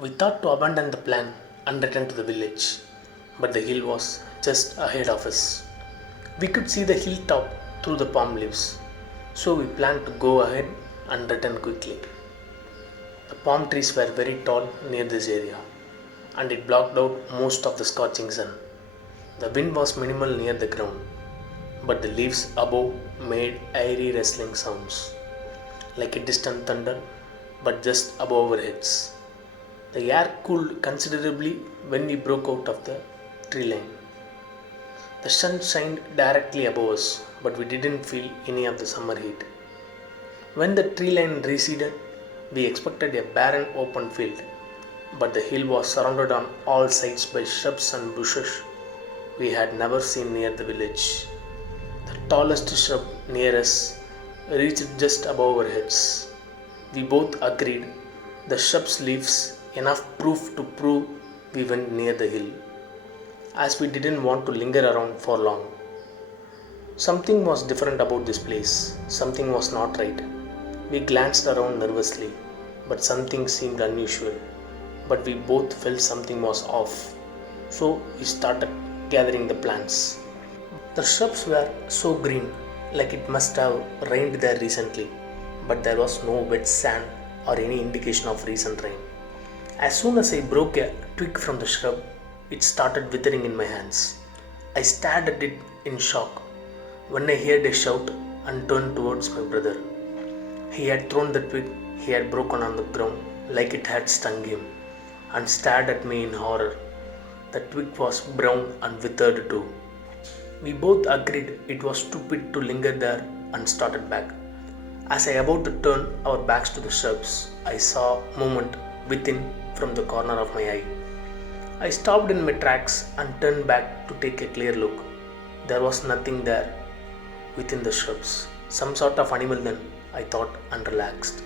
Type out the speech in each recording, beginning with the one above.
We thought to abandon the plan and return to the village, but the hill was just ahead of us. We could see the hilltop through the palm leaves, so we planned to go ahead and return quickly. The palm trees were very tall near this area, and it blocked out most of the scorching sun. The wind was minimal near the ground, but the leaves above made airy rustling sounds, like a distant thunder, but just above our heads. The air cooled considerably when we broke out of the tree line. The sun shined directly above us, but we didn't feel any of the summer heat. When the tree line receded, we expected a barren open field, but the hill was surrounded on all sides by shrubs and bushes we had never seen near the village. The tallest shrub near us reached just above our heads. We both agreed the shrub's leaves enough proof to prove we went near the hill, as we didn't want to linger around for long. Something was different about this place. Something was not right. We glanced around nervously, but something seemed unusual. But we both felt something was off, so we started gathering the plants. The shrubs were so green, like it must have rained there recently, but there was no wet sand or any indication of recent rain. As soon as I broke a twig from the shrub, it started withering in my hands. I stared at it in shock when I heard a shout and turned towards my brother. He had thrown the twig he had broken on the ground like it had stung him and stared at me in horror. The twig was brown and withered too. We both agreed it was stupid to linger there and started back. As I about to turn our backs to the shrubs, I saw movement within from the corner of my eye. I stopped in my tracks and turned back to take a clear look. There was nothing there within the shrubs. Some sort of animal then, I thought and relaxed.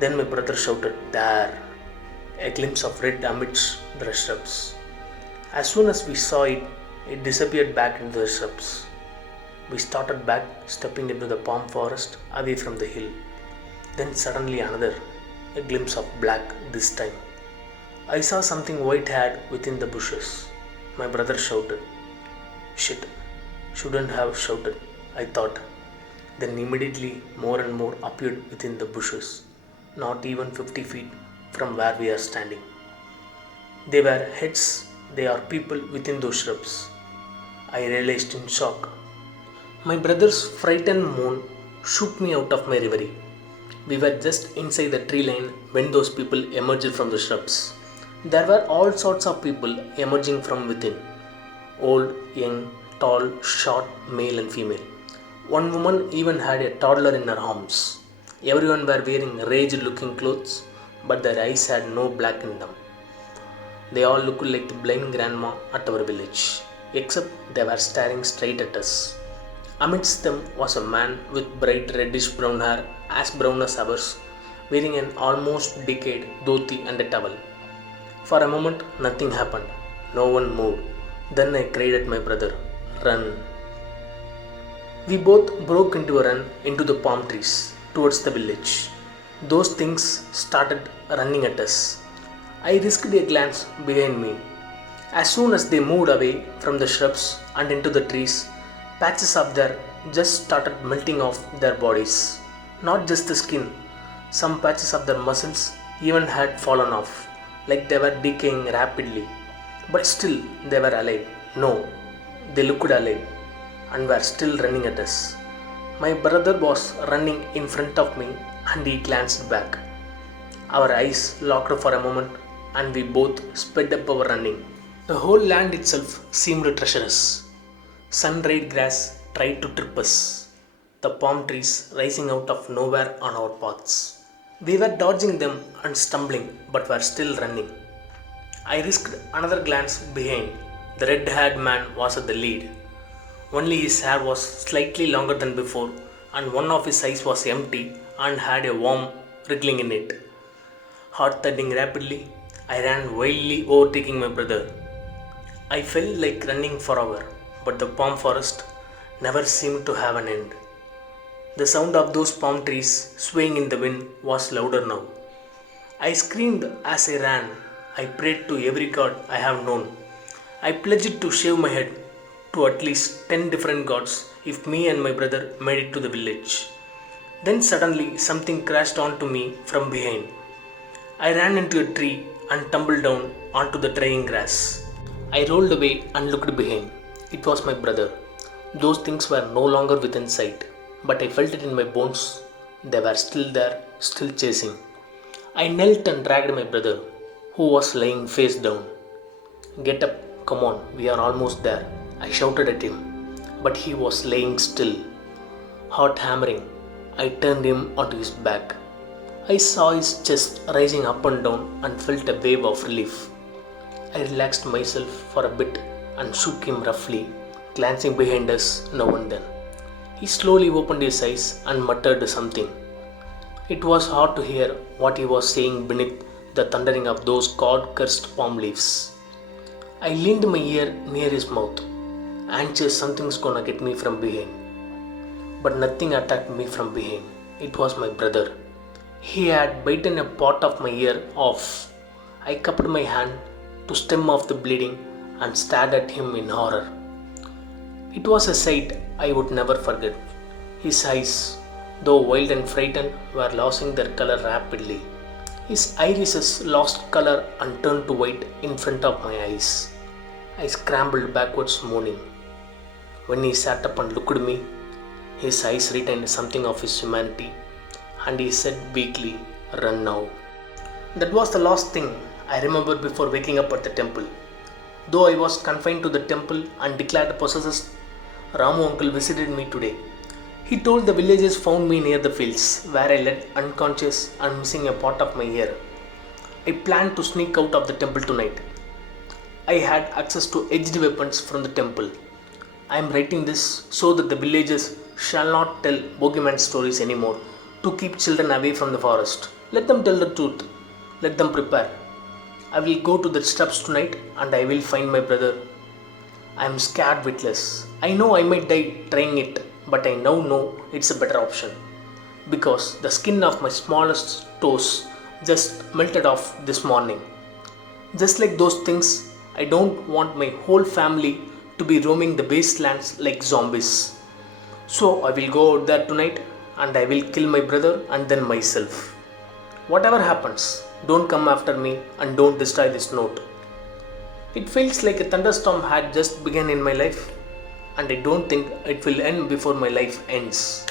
Then my brother shouted, "There!" A glimpse of red amidst the shrubs. As soon as we saw it, it disappeared back into the shrubs. We started back, stepping into the palm forest away from the hill. Then suddenly another, a glimpse of black this time. I saw something white-haired within the bushes. My brother shouted. Shit, shouldn't have shouted, I thought. Then immediately more and more appeared within the bushes, not even 50 feet from where we are standing. They were heads, they are people within those shrubs. I realized in shock. My brother's frightened moan shook me out of my reverie. We were just inside the tree line when those people emerged from the shrubs. There were all sorts of people emerging from within. Old, young, tall, short, male and female. One woman even had a toddler in her arms. Everyone were wearing rage-looking clothes, but their eyes had no black in them. They all looked like the blind grandma at our village, except they were staring straight at us. Amidst them was a man with bright reddish brown hair, as brown as ours, wearing an almost decayed dhoti and a towel. For a moment, nothing happened. No one moved. Then I cried at my brother, "Run!" We both broke into a run into the palm trees towards the village. Those things started running at us. I risked a glance behind me. As soon as they moved away from the shrubs and into the trees, patches of their just started melting off their bodies. Not just the skin, some patches of their muscles even had fallen off, like they were decaying rapidly. But still, they were alive. No, they looked alive and were still running at us. My brother was running in front of me and he glanced back. Our eyes locked for a moment and we both sped up our running. The whole land itself seemed treacherous. Sun-dried grass tried to trip us, the palm trees rising out of nowhere on our paths. We were dodging them and stumbling, but were still running. I risked another glance behind. The red-haired man was at the lead. Only his hair was slightly longer than before, and one of his eyes was empty and had a worm wriggling in it. Heart thudding rapidly, I ran wildly, overtaking my brother. I felt like running forever, but the palm forest never seemed to have an end. The sound of those palm trees swaying in the wind was louder now. I screamed as I ran. I prayed to every god I have known. I pledged to shave my head to at least 10 different gods if me and my brother made it to the village. Then suddenly something crashed onto me from behind. I ran into a tree and tumbled down onto the drying grass. I rolled away and looked behind. It was my brother. Those things were no longer within sight, but I felt it in my bones. They were still there, still chasing. I knelt and dragged my brother, who was lying face down. Get up, come on, we are almost there. I shouted at him, but he was laying still. Heart hammering, I turned him onto his back. I saw his chest rising up and down and felt a wave of relief. I relaxed myself for a bit and shook him roughly, glancing behind us now and then. He slowly opened his eyes and muttered something. It was hard to hear what he was saying beneath the thundering of those God-cursed palm leaves. I leaned my ear near his mouth, anxious something's gonna get me from behind. But nothing attacked me from behind. It was my brother. He had bitten a part of my ear off. I cupped my hand to stem off the bleeding and stared at him in horror. It was a sight I would never forget. His eyes, though wild and frightened, were losing their color rapidly. His irises lost color and turned to white in front of my eyes. I scrambled backwards, moaning. When he sat up and looked at me, his eyes retained something of his humanity, and he said weakly, "Run now." That was the last thing I remembered before waking up at the temple. Though I was confined to the temple and declared possessed, Ramu uncle visited me today. He told the villagers found me near the fields, where I lay unconscious and missing a part of my ear. I planned to sneak out of the temple tonight. I had access to edged weapons from the temple. I am writing this so that the villagers shall not tell bogeyman stories anymore to keep children away from the forest. Let them tell the truth. Let them prepare. I will go to the steps tonight and I will find my brother. I am scared witless. I know I might die trying it, but I now know it's a better option. Because the skin of my smallest toes just melted off this morning. Just like those things, I don't want my whole family to be roaming the wastelands like zombies. So I will go out there tonight and I will kill my brother and then myself. Whatever happens, don't come after me and don't destroy this note. It feels like a thunderstorm had just begun in my life, and I don't think it will end before my life ends.